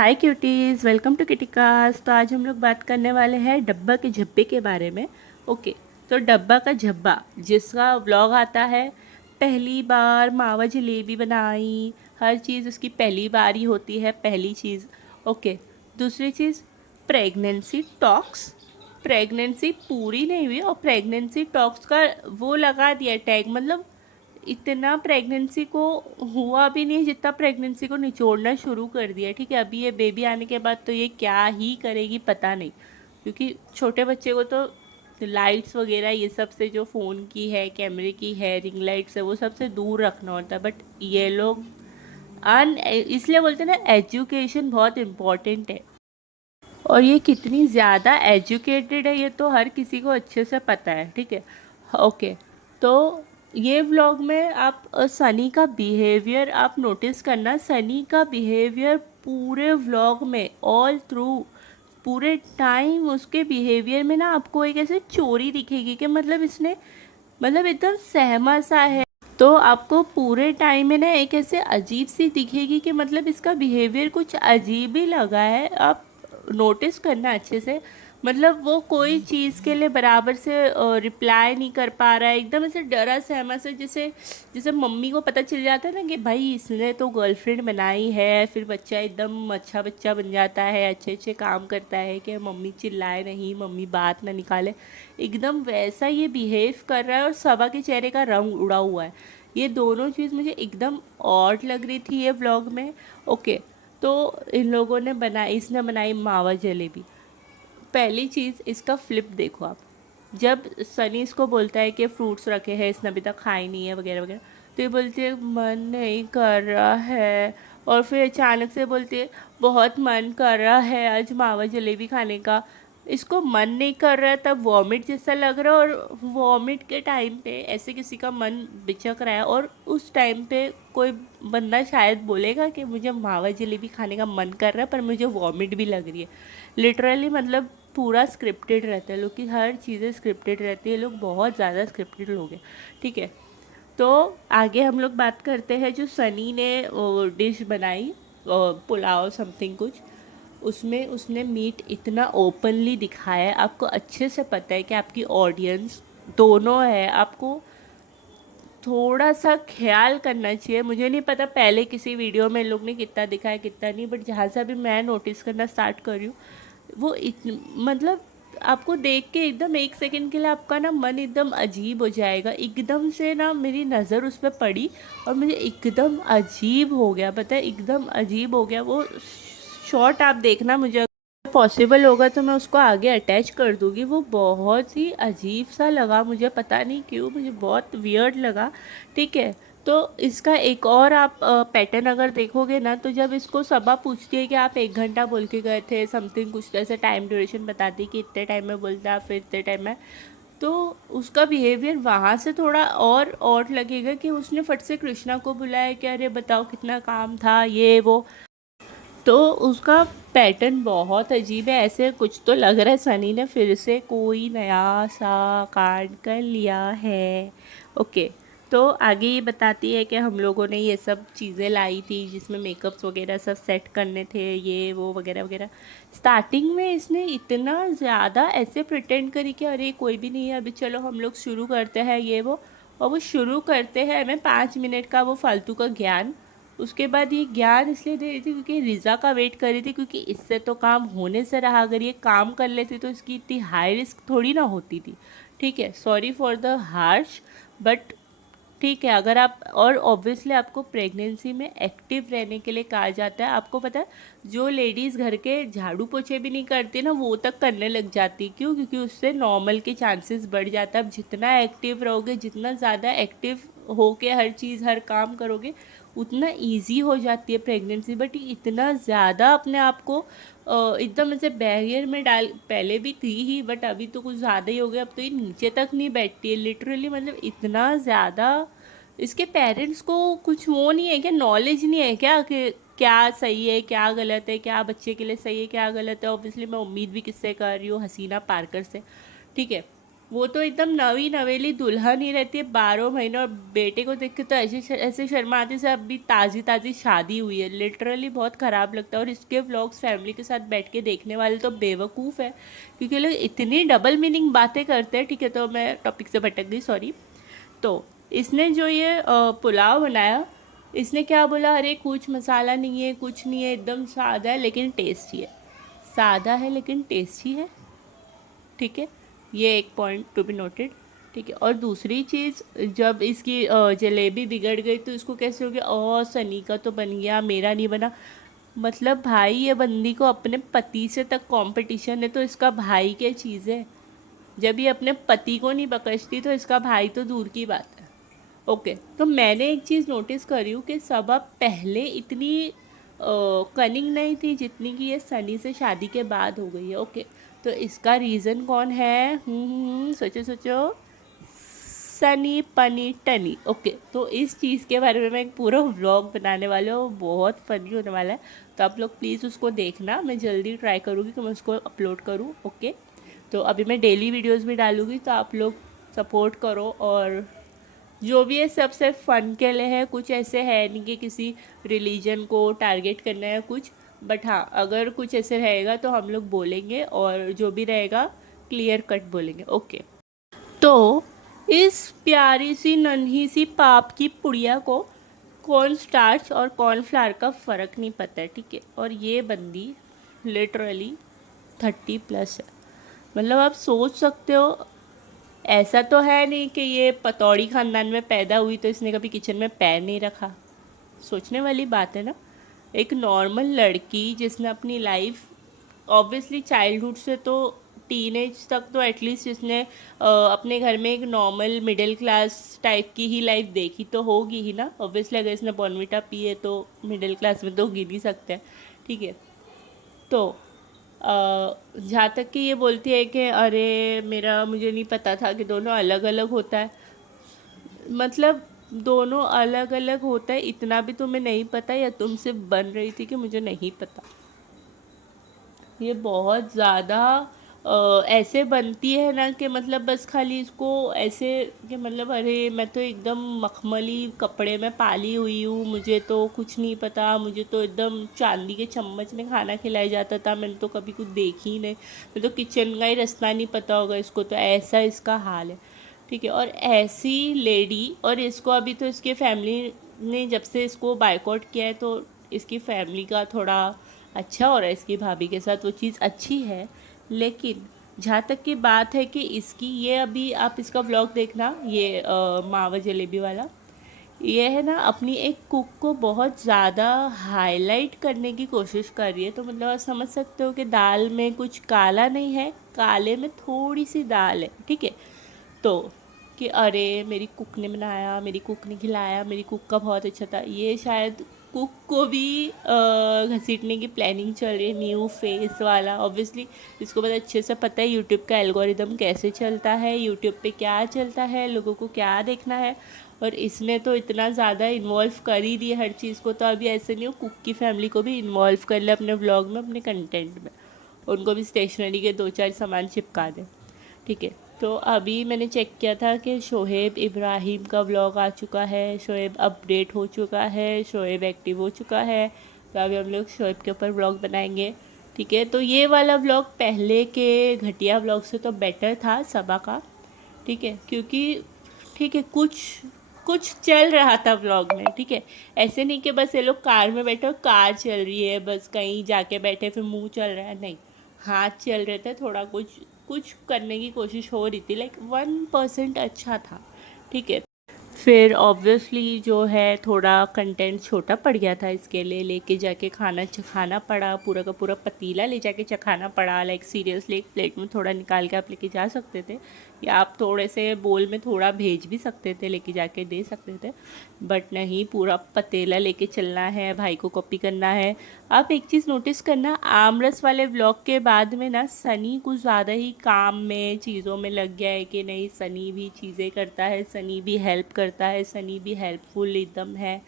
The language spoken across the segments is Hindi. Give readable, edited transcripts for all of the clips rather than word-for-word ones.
हाय क्यूटीज़, वेलकम टू किटिकास। तो आज हम लोग बात करने वाले हैं डब्बा के झब्बे के बारे में। ओके, तो डब्बा का झब्बा जिसका व्लॉग आता है, पहली बार मावा जलेबी बनाई, हर चीज़ उसकी पहली बार ही होती है, पहली चीज़। ओके, दूसरी चीज़ प्रेगनेंसी टॉक्स। प्रेगनेंसी पूरी नहीं हुई और प्रेगनेंसी टॉक्स का वो लगा दिया टैग, मतलब इतना प्रेगनेंसी को हुआ भी नहीं जितना प्रेगनेंसी को निचोड़ना शुरू कर दिया। ठीक है, अभी ये बेबी आने के बाद तो ये क्या ही करेगी पता नहीं, क्योंकि छोटे बच्चे को तो लाइट्स वगैरह ये सब से, जो फ़ोन की है, कैमरे की है, रिंग लाइट्स है, वो सबसे दूर रखना होता है। बट ये लोग अन इसलिए बोलते हैं ना, एजुकेशन बहुत इम्पॉर्टेंट है। और ये कितनी ज़्यादा एजुकेटेड है ये तो हर किसी को अच्छे से पता है। ठीक है, ओके। तो ये व्लॉग में आप सनी का बिहेवियर आप नोटिस करना। सनी का बिहेवियर पूरे व्लॉग में ऑल थ्रू, पूरे टाइम उसके बिहेवियर में ना आपको एक ऐसे चोरी दिखेगी कि मतलब इसने, मतलब एकदम सहमा सा है। तो आपको पूरे टाइम में ना एक ऐसे अजीब सी दिखेगी कि मतलब इसका बिहेवियर कुछ अजीब ही लगा है। आप नोटिस करना अच्छे से। मतलब वो कोई चीज़ के लिए बराबर से रिप्लाई नहीं कर पा रहा है, एकदम ऐसे डरा सहमा से, जैसे जैसे मम्मी को पता चल जाता है ना कि भाई इसने तो गर्लफ्रेंड बनाई है, फिर बच्चा एकदम अच्छा बच्चा बन जाता है, अच्छे अच्छे काम करता है कि मम्मी चिल्लाए नहीं, मम्मी बात ना निकाले। एकदम वैसा ये बिहेव कर रहा है और सबा के चेहरे का रंग उड़ा हुआ है। ये दोनों चीज़ मुझे एकदम ऑड लग रही थी ये व्लॉग में। ओके, तो इन लोगों ने बनाई, इसने बनाई मावा जलेबी। पहली चीज़ इसका फ्लिप देखो आप। जब सनी इसको बोलता है कि फ्रूट्स रखे हैं, इसने अभी तक खाए नहीं है वगैरह वगैरह, तो ये बोलती है मन नहीं कर रहा है। और फिर अचानक से बोलती है बहुत मन कर रहा है आज मावा जलेबी खाने का। इसको मन नहीं कर रहा है तब वॉमिट जैसा लग रहा है, और वॉमिट के टाइम पे ऐसे किसी का मन बिचक रहा है और उस टाइम पे कोई बंदा शायद बोलेगा कि मुझे मावा जलेबी खाने का मन कर रहा है पर मुझे वॉमिट भी लग रही है। लिटरली मतलब पूरा स्क्रिप्टेड रहता है लोग की, हर चीज़ें स्क्रिप्टेड रहती है, लोग बहुत ज़्यादा स्क्रिप्टेड लोग हैं। ठीक है, तो आगे हम लोग बात करते हैं जो सनी ने डिश बनाई, पुलाव समथिंग कुछ। उसमें उसने मीट इतना ओपनली दिखाया है, आपको अच्छे से पता है कि आपकी ऑडियंस दोनों है, आपको थोड़ा सा ख्याल करना चाहिए। मुझे नहीं पता पहले किसी वीडियो में लोग ने कितना दिखाया कितना नहीं, बट जहाँ से भी मैं नोटिस करना स्टार्ट कर रही हूँ, वो मतलब आपको देख के एकदम एक सेकंड के लिए आपका ना मन एकदम अजीब हो जाएगा। एकदम से ना मेरी नज़र उस पर पड़ी और मुझे एकदम अजीब हो गया, पता है, एकदम अजीब हो गया वो शॉट। आप देखना, मुझे पॉसिबल होगा तो मैं उसको आगे अटैच कर दूंगी। वो बहुत ही अजीब सा लगा मुझे, पता नहीं क्यों, मुझे बहुत वियर्ड लगा। ठीक है, तो इसका एक और आप पैटर्न अगर देखोगे ना, तो जब इसको सबा पूछती है कि आप 1 घंटा बोल के गए थे समथिंग कुछ, ऐसे टाइम ड्यूरेशन बताती कि इतने टाइम में बोलता फिर इतने टाइम में, तो उसका बिहेवियर वहाँ से थोड़ा और लगेगा कि उसने फट से कृष्णा को बुलाया कि अरे बताओ कितना काम था ये वो। तो उसका पैटर्न बहुत अजीब है। ऐसे कुछ तो लग रहा है सनी ने फिर से कोई नया सा कांड कर लिया है। ओके, तो आगे ये बताती है कि हम लोगों ने ये सब चीज़ें लाई थी जिसमें मेकअप्स वगैरह सब सेट करने थे, ये वो वगैरह वगैरह। स्टार्टिंग में इसने इतना ज़्यादा ऐसे प्रिटेंड करी कि अरे कोई भी नहीं है, अभी चलो हम लोग शुरू करते हैं ये वो। और वो शुरू करते हैं हमें 5 मिनट का वो फालतू का ज्ञान। उसके बाद ये ज्ञान इसलिए दे रही थी क्योंकि रिज़ा का वेट कर रही थी, क्योंकि इससे तो काम होने से रहा, अगर ये काम कर लेती तो इसकी इतनी हाई रिस्क थोड़ी ना होती थी। ठीक है, sorry for the harsh, but ठीक है। अगर आप, और ऑब्वियसली आपको प्रेगनेंसी में एक्टिव रहने के लिए कहा जाता है। आपको पता है जो लेडीज़ घर के झाड़ू पोछे भी नहीं करती ना, वो तक करने लग जाती। क्यों? क्योंकि उससे नॉर्मल के चांसेस बढ़ जाता है। अब जितना एक्टिव रहोगे, जितना ज़्यादा एक्टिव हो के हर चीज़ हर काम करोगे, उतना इजी हो जाती है प्रेगनेंसी। बट ये इतना ज़्यादा अपने आप को एकदम ऐसे बैरियर में डाल, पहले भी थी ही बट अभी तो कुछ ज़्यादा ही हो गया। अब तो ये नीचे तक नहीं बैठती है लिटरली, मतलब इतना ज़्यादा। इसके पेरेंट्स को कुछ वो नहीं है क्या, नॉलेज नहीं है क्या कि क्या सही है क्या गलत है, क्या बच्चे के लिए सही है क्या गलत है। ऑब्वियसली मैं उम्मीद भी किससे कर रही हूँ, हसीना पारकर से। ठीक है, वो तो एकदम नवी नवेली दुल्हन ही रहती है 12 महीने, और बेटे को देख के तो ऐसे ऐसे शर्माती से अभी ताज़ी ताज़ी शादी हुई है। लिटरली बहुत ख़राब लगता है। और इसके व्लॉग्स फैमिली के साथ बैठ के देखने वाले तो बेवकूफ़ है, क्योंकि लोग इतनी डबल मीनिंग बातें करते हैं। ठीक है, तो मैं टॉपिक से भटक गई, सॉरी। तो इसने जो ये पुलाव बनाया, इसने क्या बोला, अरे कुछ मसाला नहीं है, कुछ नहीं है, एकदम सादा है लेकिन टेस्टी है। सादा है लेकिन टेस्टी है, ठीक है, ये एक पॉइंट टू बी नोटेड। ठीक है, और दूसरी चीज़, जब इसकी जलेबी बिगड़ गई तो इसको कैसे हो गया, सनी का तो बन गया, मेरा नहीं बना। मतलब भाई, ये बंदी को अपने पति से तक कंपटीशन है, तो इसका भाई क्या चीज़ है। जब ये अपने पति को नहीं बकसती तो इसका भाई तो दूर की बात है। ओके, तो मैंने एक चीज़ नोटिस करी हूँ कि सबा पहले इतनी कनिंग नहीं थी जितनी कि ये सनी से शादी के बाद हो गई है। ओके, तो इसका रीज़न कौन है? सोचो सोचो, सनी पनी टनी। ओके, तो इस चीज़ के बारे में मैं एक पूरा व्लॉग बनाने वाला हूँ, बहुत फनी होने वाला है। तो आप लोग प्लीज़ उसको देखना, मैं जल्दी ट्राई करूँगी कि मैं उसको अपलोड करूँ। ओके, तो अभी मैं डेली वीडियोस भी डालूँगी, तो आप लोग सपोर्ट करो। और जो भी है सब सिर्फ फ़न के लिए है, कुछ ऐसे है नहीं कि किसी रिलीजन को टारगेट करना है कुछ। बट हाँ, अगर कुछ ऐसे रहेगा तो हम लोग बोलेंगे, और जो भी रहेगा क्लियर कट बोलेंगे। ओके, तो इस प्यारी सी नन्ही सी पाप की पुड़िया को कॉर्न स्टार्च और कॉर्नफ्लावर का फ़र्क नहीं पता है। ठीक है, और ये बंदी लिटरली 30+ है। मतलब आप सोच सकते हो, ऐसा तो है नहीं कि ये पतौड़ी ख़ानदान में पैदा हुई तो इसने कभी किचन में पैर नहीं रखा। सोचने वाली बात है ना। एक नॉर्मल लड़की जिसने अपनी लाइफ, ऑब्वियसली चाइल्डहुड से तो टीनेज तक तो एटलीस्ट इसने अपने घर में एक नॉर्मल मिडिल क्लास टाइप की ही लाइफ देखी तो होगी ही ना। ऑब्वियसली अगर इसने बॉर्नविटा पी है तो मिडिल क्लास में तो गिन ही सकते हैं। ठीक है, तो जहाँ तक कि ये बोलती है कि अरे मुझे नहीं पता था कि दोनों अलग अलग होता है। मतलब दोनों अलग अलग होता है इतना भी तुम्हें नहीं पता, या तुम सिर्फ बन रही थी कि मुझे नहीं पता। ये बहुत ज़्यादा ऐसे बनती है ना कि मतलब बस खाली इसको ऐसे कि मतलब अरे मैं तो एकदम मखमली कपड़े में पाली हुई हूँ, मुझे तो कुछ नहीं पता, मुझे तो एकदम चांदी के चम्मच में खाना खिलाया जाता था, मैंने तो कभी कुछ देखी ही नहीं, मैं तो किचन का ही रास्ता नहीं पता होगा इसको, तो ऐसा इसका हाल है। ठीक है, और ऐसी लेडी, और इसको अभी तो इसके फैमिली ने जब से इसको बायकॉट किया है तो इसकी फैमिली का थोड़ा अच्छा हो रहा है, इसकी भाभी के साथ वो चीज़ अच्छी है। लेकिन जहाँ तक की बात है कि इसकी ये, अभी आप इसका व्लॉग देखना, ये मावा जलेबी वाला, ये है ना अपनी एक कुक को बहुत ज़्यादा हाईलाइट करने की कोशिश कर रही है। तो मतलब आप समझ सकते हो कि दाल में कुछ काला नहीं है, काले में थोड़ी सी दाल है। ठीक है, तो कि अरे मेरी कुक ने बनाया, मेरी कुक ने खिलाया, मेरी कुक का बहुत अच्छा था, ये शायद कुक को भी घसीटने की प्लानिंग चल रही है, न्यू फेस वाला। ऑब्वियसली इसको बहुत अच्छे से पता है यूट्यूब का एल्गोरिदम कैसे चलता है, यूट्यूब पे क्या चलता है, लोगों को क्या देखना है। और इसने तो इतना ज़्यादा इन्वॉल्व कर ही दिया हर चीज़ को, तो अभी ऐसे नहीं हो, कुक की फैमिली को भी इन्वॉल्व कर ले अपने व्लॉग में, अपने कंटेंट में, उनको भी स्टेशनरी के 2-4 सामान चिपका दें। ठीक है, तो अभी मैंने चेक किया था कि शोएब इब्राहिम का व्लॉग आ चुका है, शोएब अपडेट हो चुका है, शोएब एक्टिव हो चुका है। तो अभी हम लोग शोएब के ऊपर व्लॉग बनाएंगे। ठीक है, तो ये वाला व्लॉग पहले के घटिया व्लॉग से तो बेटर था सबा का। ठीक है, क्योंकि ठीक है, कुछ कुछ चल रहा था व्लॉग में। ठीक है, ऐसे नहीं कि बस ये लोग कार में बैठे और कार चल रही है, बस कहीं जाके बैठे फिर मुंह चल रहा है, नहीं, हाथ चल रहे थे, थोड़ा कुछ कुछ करने की कोशिश हो रही थी, लाइक 1% अच्छा था। ठीक है, फिर ऑब्वियसली जो है थोड़ा कंटेंट छोटा पड़ गया था, इसके लिए लेके जाके खाना चखाना पड़ा, पूरा का पूरा पतीला ले जाके चखाना पड़ा। लाइक सीरियसली एक प्लेट में थोड़ा निकाल के आप लेके जा सकते थे, या आप थोड़े से बोल में थोड़ा भेज भी सकते थे, लेके जाके दे सकते थे, बट नहीं, पूरा पतीला लेके चलना है, भाई को कॉपी करना है। आप एक चीज़ नोटिस करना, आमरस वाले व्लॉग के बाद में ना सनी कुछ ज़्यादा ही काम में चीज़ों में लग गया है कि नहीं, सनी भी चीज़ें करता है, सनी भी हेल्प करता है, सनी भी हेल्पफुल एकदम है।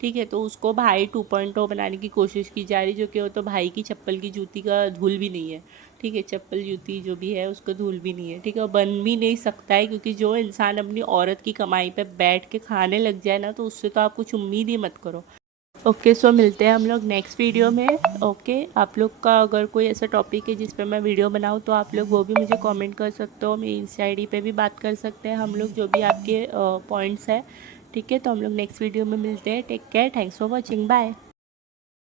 ठीक है। तो उसको भाई 2.0 बनाने की कोशिश की जा रही, जो कि वो तो भाई की चप्पल की जूती का धूल भी नहीं है, ठीक है। चप्पल जूती जो भी है उसका धूल भी नहीं है, ठीक है। वो बन भी नहीं सकता है, क्योंकि जो इंसान अपनी औरत की कमाई पे बैठ के खाने लग जाए ना, तो उससे तो आप कुछ उम्मीद ही मत करो। ओके, सो मिलते हैं हम लोग नेक्स्ट वीडियो में। ओके, आप लोग का अगर कोई ऐसा टॉपिक है जिस पर मैं वीडियो बनाऊँ, तो आप लोग वो भी मुझे कमेंट कर सकते हो। मेरी इंस्टा आईडी पे भी बात कर सकते हैं हम लोग, जो भी आपके पॉइंट्स है, ठीक है। तो हम लोग नेक्स्ट वीडियो में मिलते हैं। Take care, thanks for watching, bye.